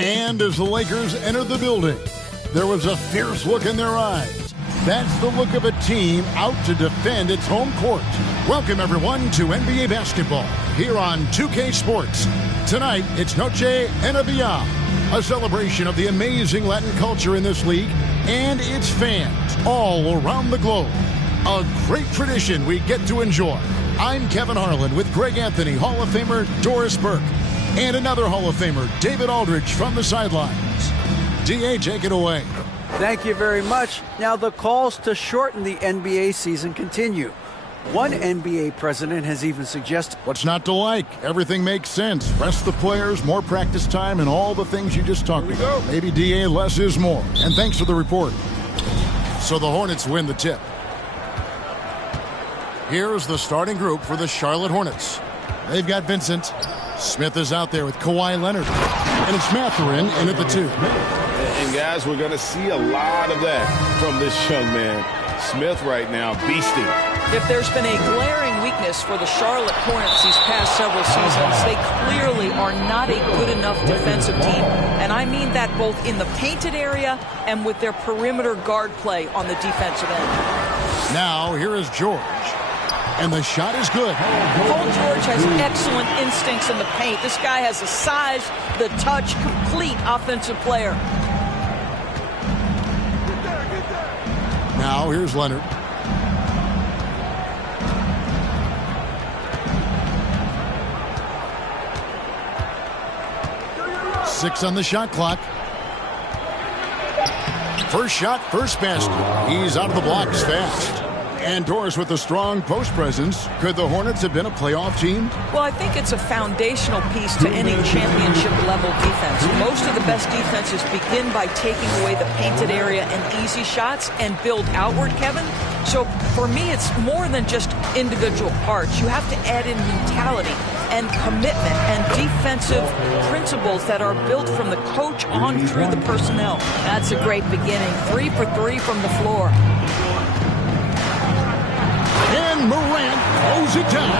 And as the Lakers entered the building, there was a fierce look in their eyes. That's the look of a team out to defend its home court. Welcome, everyone, to NBA basketball here on 2K Sports. Tonight, it's Noche NBA, a celebration of the amazing Latin culture in this league and its fans all around the globe. A great tradition we get to enjoy. I'm Kevin Harlan with Greg Anthony, Hall of Famer Doris Burke, and another Hall of Famer, David Aldridge, from the sidelines. D.A., take it away. Thank you very much. Now, the calls to shorten the NBA season continue. One NBA president has even suggested... What's not to like? Everything makes sense. Rest the players, more practice time, and all the things you just talked about. Maybe, D.A., less is more. And thanks for the report. So the Hornets win the tip. Here's the starting group for the Charlotte Hornets. They've got Vincent. Smith is out there with Kawhi Leonard. And it's Mathurin in at the 2. And guys, we're going to see a lot of that from this young man. Smith right now, beasting. If there's been a glaring weakness for the Charlotte Hornets these past several seasons, they clearly are not a good enough defensive team. And I mean that both in the painted area and with their perimeter guard play on the defensive end. Now, here is George. And the shot is good. Paul George has excellent instincts in the paint. This guy has the size, the touch, complete offensive player. Now, here's Leonard. Six on the shot clock. First shot, first basket. He's out of the blocks fast. And Doris with a strong post presence. Could the Hornets have been a playoff team? Well, I think it's a foundational piece to any championship level defense. Most of the best defenses begin by taking away the painted area and easy shots and build outward, Kevin. So for me, it's more than just individual parts. You have to add in mentality and commitment and defensive principles that are built from the coach on through the personnel. That's a great beginning. 3 for 3 from the floor. And Morant throws it down.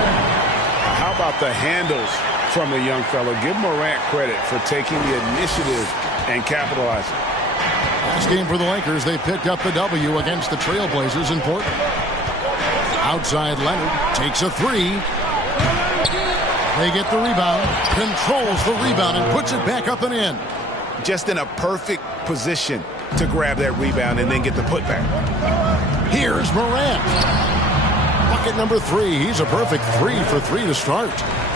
How about the handles from the young fella? Give Morant credit for taking the initiative and capitalizing. Last game for the Lakers, they picked up the W against the Trailblazers in Portland. Outside Leonard takes a 3. They get the rebound, controls the rebound, and puts it back up and in. Just in a perfect position to grab that rebound and then get the putback. Here's Morant. Bucket number 3. He's a perfect 3 for 3 to start.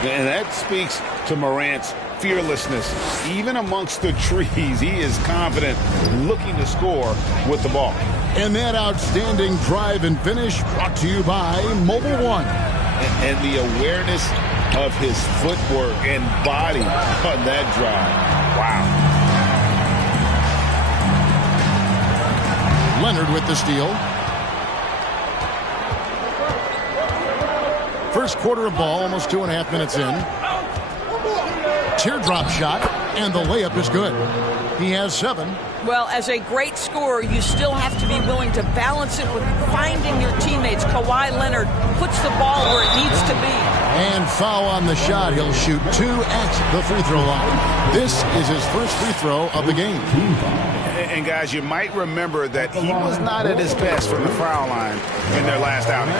And that speaks to Morant's fearlessness. Even amongst the trees, he is confident, looking to score with the ball. And that outstanding drive and finish brought to you by Mobile One. And the awareness of his footwork and body on that drive. Wow. Leonard with the steal. First quarter of ball, almost 2.5 minutes in. Teardrop shot, and the layup is good. He has 7. Well, as a great scorer, you still have to be willing to balance it with finding your teammates. Kawhi Leonard puts the ball where it needs to be. And foul on the shot. He'll shoot 2 at the free throw line. This is his first free throw of the game. And guys, you might remember that he was not at his best from the foul line in their last outing.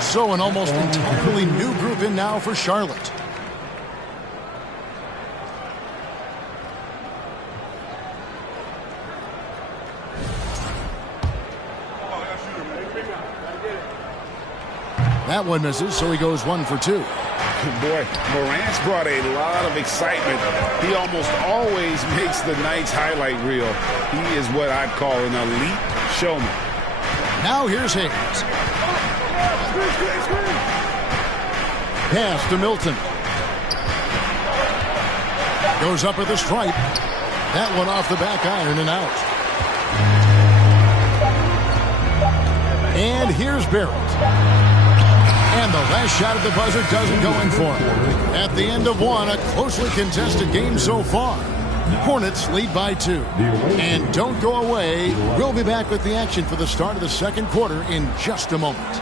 So an almost entirely new group in now for Charlotte. That one misses, so he goes 1 for 2. Boy, Morant's brought a lot of excitement. He almost always makes the night's highlight reel. He is what I'd call an elite showman. Now here's Hayes. Pass to Milton. Goes up with a stripe. That one off the back iron and out. And here's Barrett. And the last shot at the buzzer doesn't go in for him. At the end of one, a closely contested game so far. Hornets lead by 2. And don't go away. We'll be back with the action for the start of the second quarter in just a moment.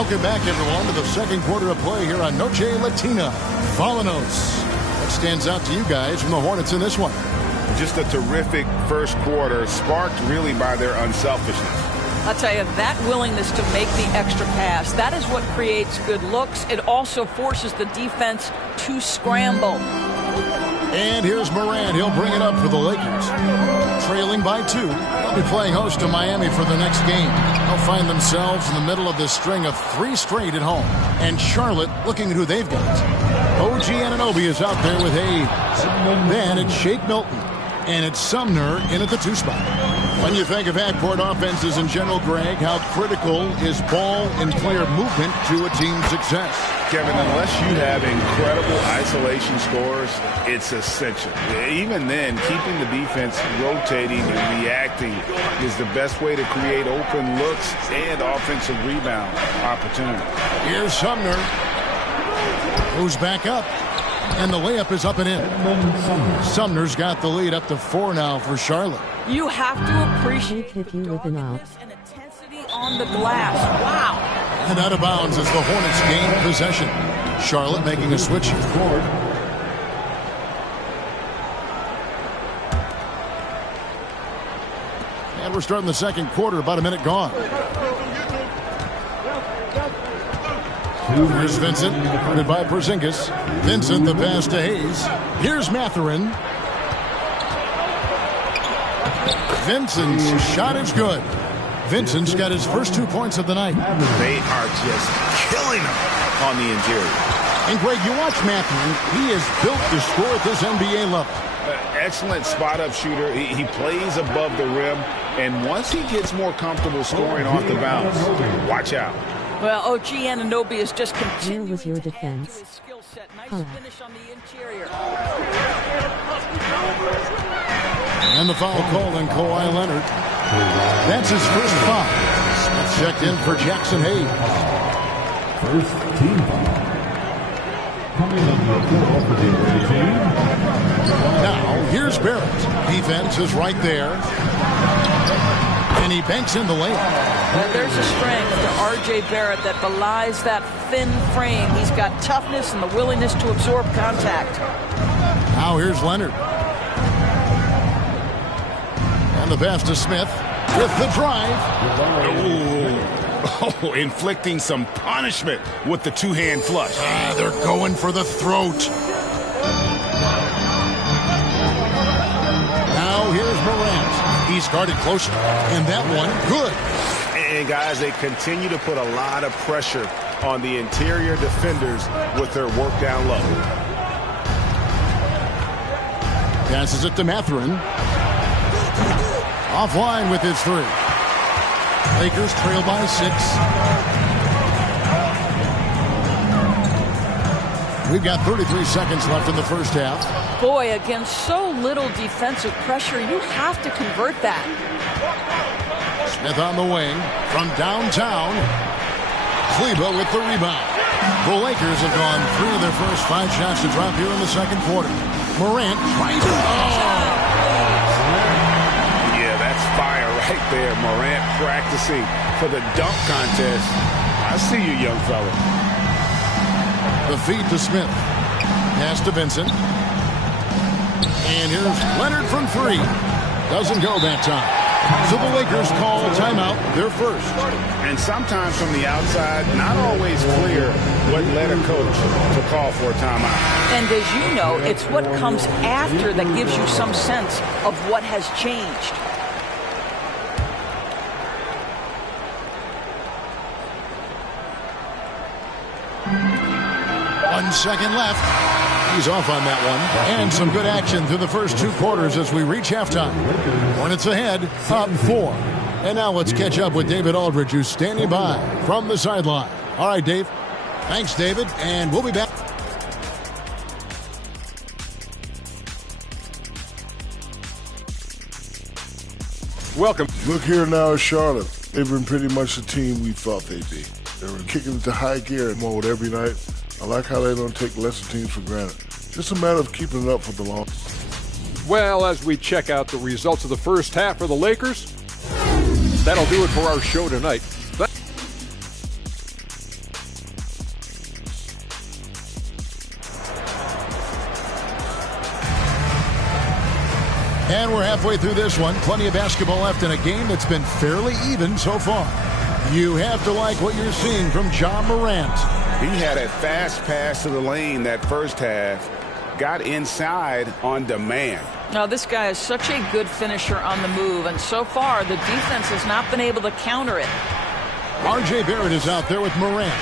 Welcome back, everyone, to the second quarter of play here on Noche Latina. Vámonos. What stands out to you guys from the Hornets in this one? Just a terrific first quarter, sparked really by their unselfishness. I'll tell you, that willingness to make the extra pass, that is what creates good looks. It also forces the defense to scramble. And here's Morant. He'll bring it up for the Lakers. Trailing by 2. They'll be playing host to Miami for the next game. They'll find themselves in the middle of this string of 3 straight at home. And Charlotte looking at who they've got. OG Anunoby is out there with Hayes. Then it's Shake Milton. And it's Sumner in at the 2 spot. When you think of half-court offenses in general, Greg, how critical is ball and player movement to a team's success? Kevin, unless you have incredible isolation scores, it's essential. Even then, keeping the defense rotating and reacting is the best way to create open looks and offensive rebound opportunity. Here's Sumner, who's back up. And the layup is up and in. Sumner's got the lead up to 4 now for Charlotte. You have to appreciate and intensity on the glass. Wow. And out of bounds as the Hornets gain possession. Charlotte making a switch forward. And we're starting the second quarter, about a minute gone. Here's Vincent, guarded by Porzingis. Vincent, the pass to Hayes. Here's Mathurin. Vincent's shot is good. Vincent's got his first 2 points of the night. They are just killing him on the interior. And Greg, you watch Mathurin. He is built to score at this NBA level. Excellent spot-up shooter. He plays above the rim. And once he gets more comfortable scoring off the bounce, watch out. Well, OG Anunoby is just continuing. Where was your defense? Nice finish on the interior. And the foul called on Kawhi Leonard. That's his first foul. That's checked in for Jackson Hayes. First team foul. Coming on the floor for the away team. Now, here's Barrett. Defense is right there. And he banks in the layup. There's a strength to R.J. Barrett that belies that thin frame. He's got toughness and the willingness to absorb contact. Now here's Leonard. And the pass to Smith with the drive. Oh, inflicting some punishment with the 2-hand flush. They're going for the throat. Now here's Morant. He's guarded closer. And that one, good. And guys, they continue to put a lot of pressure on the interior defenders with their work down low. Passes it to Mathurin. Offline with his 3. Lakers trail by 6. We've got 33 seconds left in the first half. Boy, against so little defensive pressure, you have to convert that. Smith on the wing from downtown. Kleba with the rebound. The Lakers have gone 3 of their first 5 shots to drop here in the second quarter. Morant tries to... Yeah, that's fire right there. Morant practicing for the dunk contest. I see you, young fella. The feed to Smith. Pass to Vincent. And here's Leonard from 3. Doesn't go that time. So the Lakers call a timeout, their first. And sometimes from the outside, not always clear what led a coach to call for a timeout. And as you know, it's what comes after that gives you some sense of what has changed. One second left. He's off on that one. And some good action through the first 2 quarters as we reach halftime. Hornets ahead, up 4. And now let's catch up with David Aldridge, who's standing by from the sideline. All right, Dave. Thanks, David. And we'll be back. Welcome. Look here now, Charlotte. They've been pretty much the team we thought they'd be. They were kicking into high gear mode every night. I like how they don't take lesser teams for granted. Just a matter of keeping it up for the long. Well, as we check out the results of the first half for the Lakers, that'll do it for our show tonight. And we're halfway through this one. Plenty of basketball left in a game that's been fairly even so far. You have to like what you're seeing from Ja Morant. He had a fast pass to the lane that first half. Got inside on demand. Now, this guy is such a good finisher on the move, and so far the defense has not been able to counter it. R.J. Barrett is out there with Morant.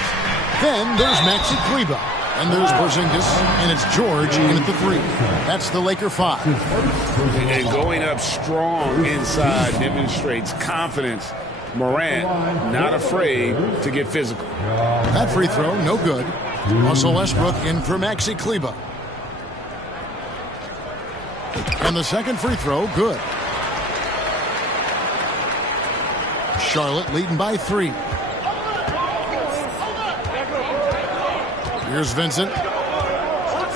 Then there's Maxi Kleber. And there's Porzingis, and it's George in at the 3. That's the Laker 5. And going up strong inside demonstrates confidence. Morant not afraid to get physical. That free throw, no good. Russell Westbrook in for Maxi Kleber. And the second free throw, good. Charlotte leading by 3. Here's Vincent.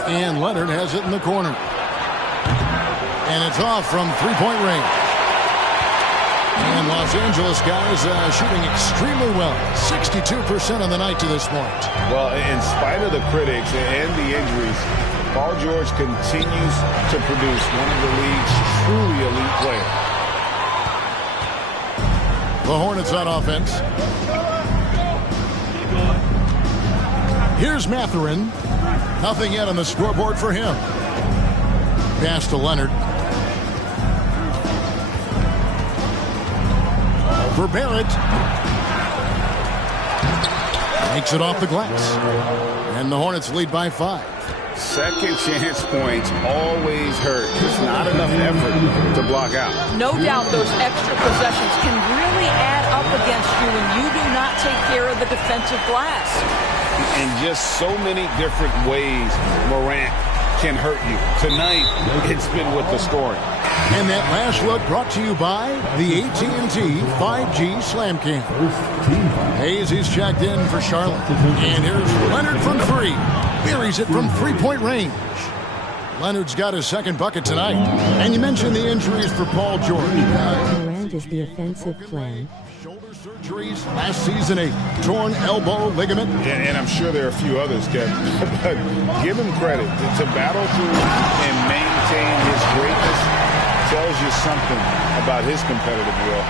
And Leonard has it in the corner. And it's off from three-point range. And Los Angeles guys shooting extremely well. 62% on the night to this point. Well, in spite of the critics and the injuries, Paul George continues to produce one of the league's truly elite players. The Hornets on offense. Here's Mathurin. Nothing yet on the scoreboard for him. Pass to Leonard. For Barrett. Makes it off the glass. And the Hornets lead by 5. Second chance points always hurt. It's not enough effort to block out. No doubt those extra possessions can really add up against you when you do not take care of the defensive glass. In just so many different ways, Morant can hurt you. Tonight, it's been with the scoring. And that last look brought to you by the AT&T 5G Slam Cam. Hayes is checked in for Charlotte. And here's Leonard from 3. Buries it from three-point range. Leonard's got his second bucket tonight. And you mentioned the injuries for Paul George. Morant is the offensive plan. Shoulder surgeries last season, a torn elbow ligament. And I'm sure there are a few others, Kevin. But give him credit. To battle through and maintain his greatness tells you something about his competitive will.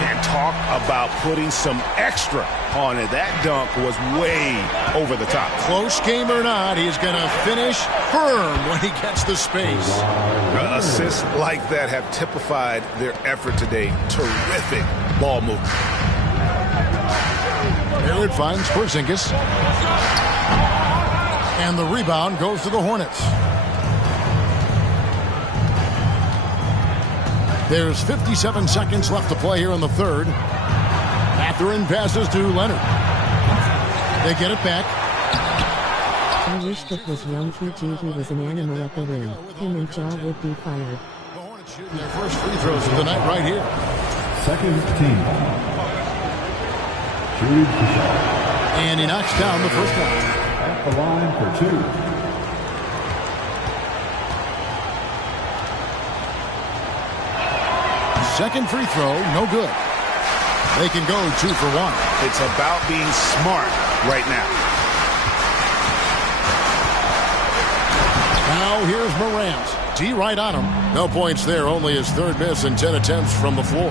And talk about putting some extra on it. That dunk was way over the top. Close game or not, he's going to finish firm when he gets the space. Assists like that have typified their effort today. Terrific ball movement. Barrett finds Porzingis. And the rebound goes to the Hornets. There's 57 seconds left to play here in the third. Mathurin passes to Leonard. They get it back. I wish that was young PG. He was an animal up the rim. Him and Ja would be fired. The Hornets shooting their first free throws of the night right here. Second team. Shooting the shot. And he knocks down the first one. At the line for 2. Second free throw, no good. They can go 2 for 1. It's about being smart right now. Now here's Morant. D right on him. No points there, only his third miss and 10 attempts from the floor.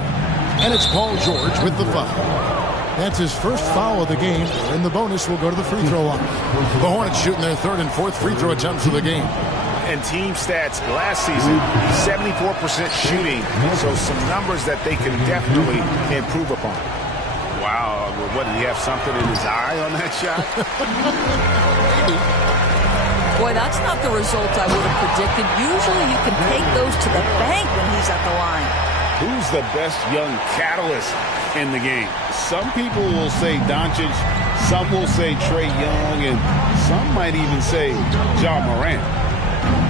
And it's Paul George with the foul. That's his first foul of the game, and the bonus will go to the free throw line. The Hornets shooting their third and fourth free throw attempts of the game. And team stats last season, 74% shooting, so some numbers that they can definitely improve upon. Wow, what, did he have something in his eye on that shot? Boy, that's not the result I would have predicted. Usually you can take those to the bank when he's at the line. Who's the best young catalyst in the game? Some people will say Doncic, some will say Trae Young, and some might even say Ja Morant.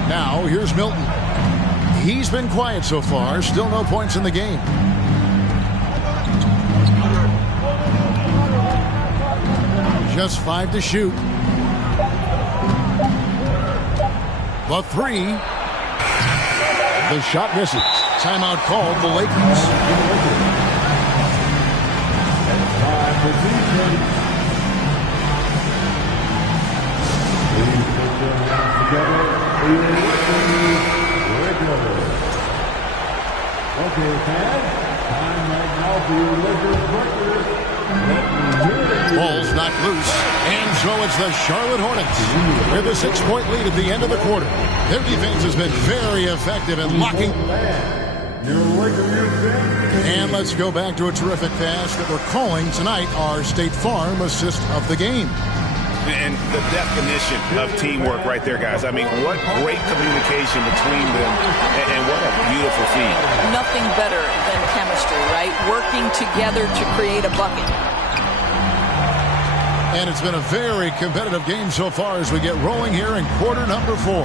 Now, here's Milton. He's been quiet so far. Still no points in the game. Just 5 to shoot. The 3. The shot misses. Timeout called the Lakers. Okay, fans, time right now for your Lakers breakers. Let me hear it. Ball's knocked loose, and so it's the Charlotte Hornets with a 6-point lead at the end of the quarter. Their defense has been very effective in locking. And let's go back to a terrific pass that we're calling tonight our State Farm assist of the game. And the definition of teamwork right there, guys. I mean, what great communication between them, and what a beautiful feed. Nothing better than chemistry, right? Working together to create a bucket. And it's been a very competitive game so far as we get rolling here in quarter number 4.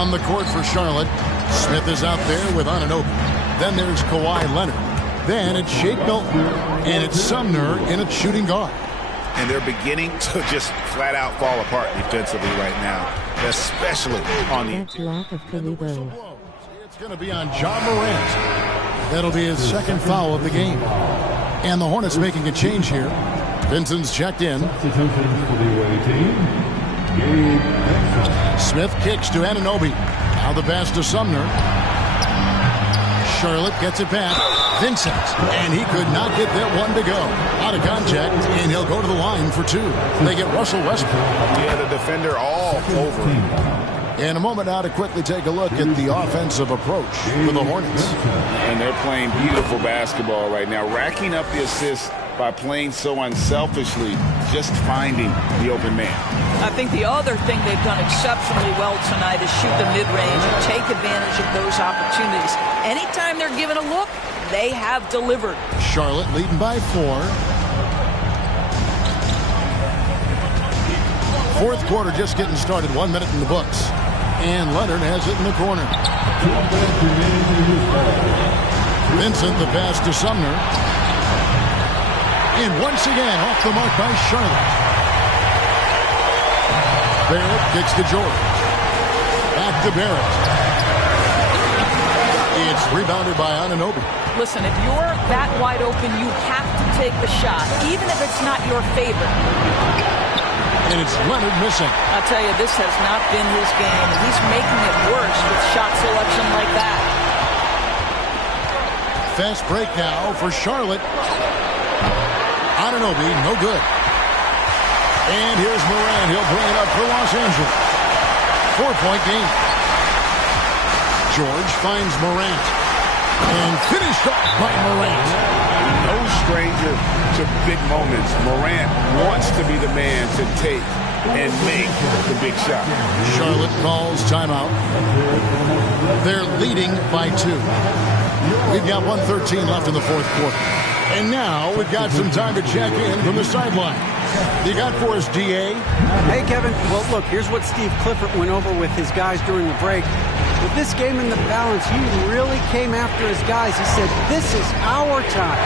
On the court for Charlotte, Smith is out there with Anunoby. Then there's Kawhi Leonard. Then it's Shake Milton. And it's Sumner in at shooting guard. And they're beginning to just flat out fall apart defensively right now, especially on the interior. It's going to be on Ja Morant. That'll be his second foul of the game. And the Hornets making a change here. Vincent's checked in. Smith kicks to Anunoby. Now the pass to Sumner. Charlotte gets it back. Vincent, and he could not get that one to go. Out of contact, and he'll go to the line for 2. They get Russell Westbrook. Yeah, the defender all over him. In a moment now to quickly take a look at the offensive approach for the Hornets. And they're playing beautiful basketball right now, racking up the assists by playing so unselfishly, just finding the open man. I think the other thing they've done exceptionally well tonight is shoot the mid-range and take advantage of those opportunities. Anytime they're given a look, they have delivered. Charlotte leading by 4. Fourth quarter just getting started. 1 minute in the books. And Leonard has it in the corner. Vincent, the pass to Sumner. And once again, off the mark by Charlotte. Barrett kicks to George. Back to Barrett. It's rebounded by Anunoby. Listen, if you're that wide open, you have to take the shot, even if it's not your favorite. And it's Leonard missing. I'll tell you, this has not been his game, and he's making it worse with shot selection like that. Fast break now for Charlotte. Anunoby, no good. And here's Morant. He'll bring it up for Los Angeles. 4-point game. George finds Morant. And finished off by Morant. No stranger to big moments. Morant wants to be the man to take and make the big shot. Charlotte calls timeout. They're leading by 2. We've got 1:13 left in the fourth quarter. And now we've got some time to check in from the sideline. You got for us, D.A.? Hey, Kevin. Well, look, here's what Steve Clifford went over with his guys during the break. With this game in the balance, he really came after his guys. He said, this is our time.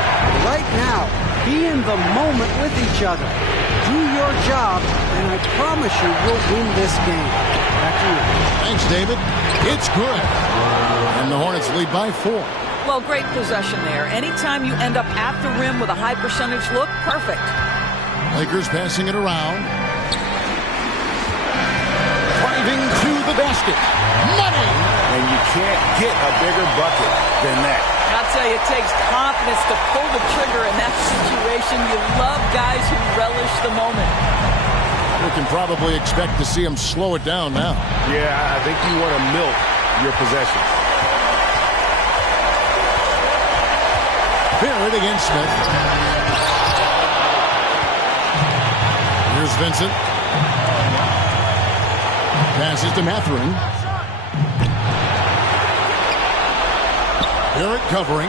Right now, be in the moment with each other. Do your job, and I promise you we'll win this game. Back to you. Thanks, David. It's good. And the Hornets lead by 4. Well, great possession there. Anytime you end up at the rim with a high percentage look, perfect. Lakers passing it around. Driving to the basket. Money! And you can't get a bigger bucket than that. I'll tell you, it takes confidence to pull the trigger in that situation. You love guys who relish the moment. We can probably expect to see him slow it down now. Yeah, I think you want to milk your possessions. Barrett against Smith. Here's Vincent. Passes to Mathurin. Barrett covering.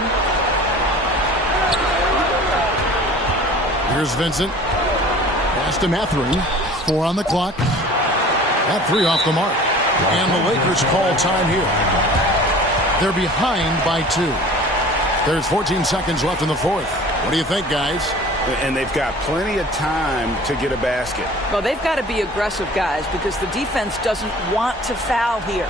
Here's Vincent. Pass to Mathurin. 4 on the clock. That 3 off the mark. And the Lakers call time here. They're behind by 2. There's 14 seconds left in the fourth. What do you think, guys? And they've got plenty of time to get a basket. Well, they've got to be aggressive, guys, because the defense doesn't want to foul here.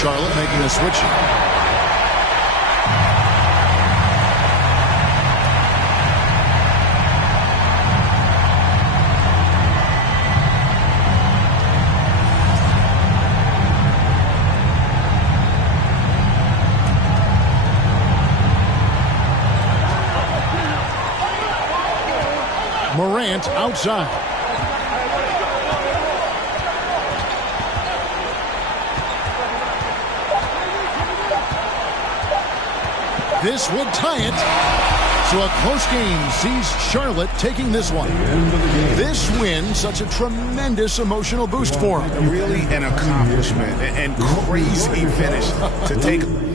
Charlotte making a switch. Morant outside. This would tie it. So a close game sees Charlotte taking this one. This win, such a tremendous emotional boost for them. Really an accomplishment and crazy finish to take.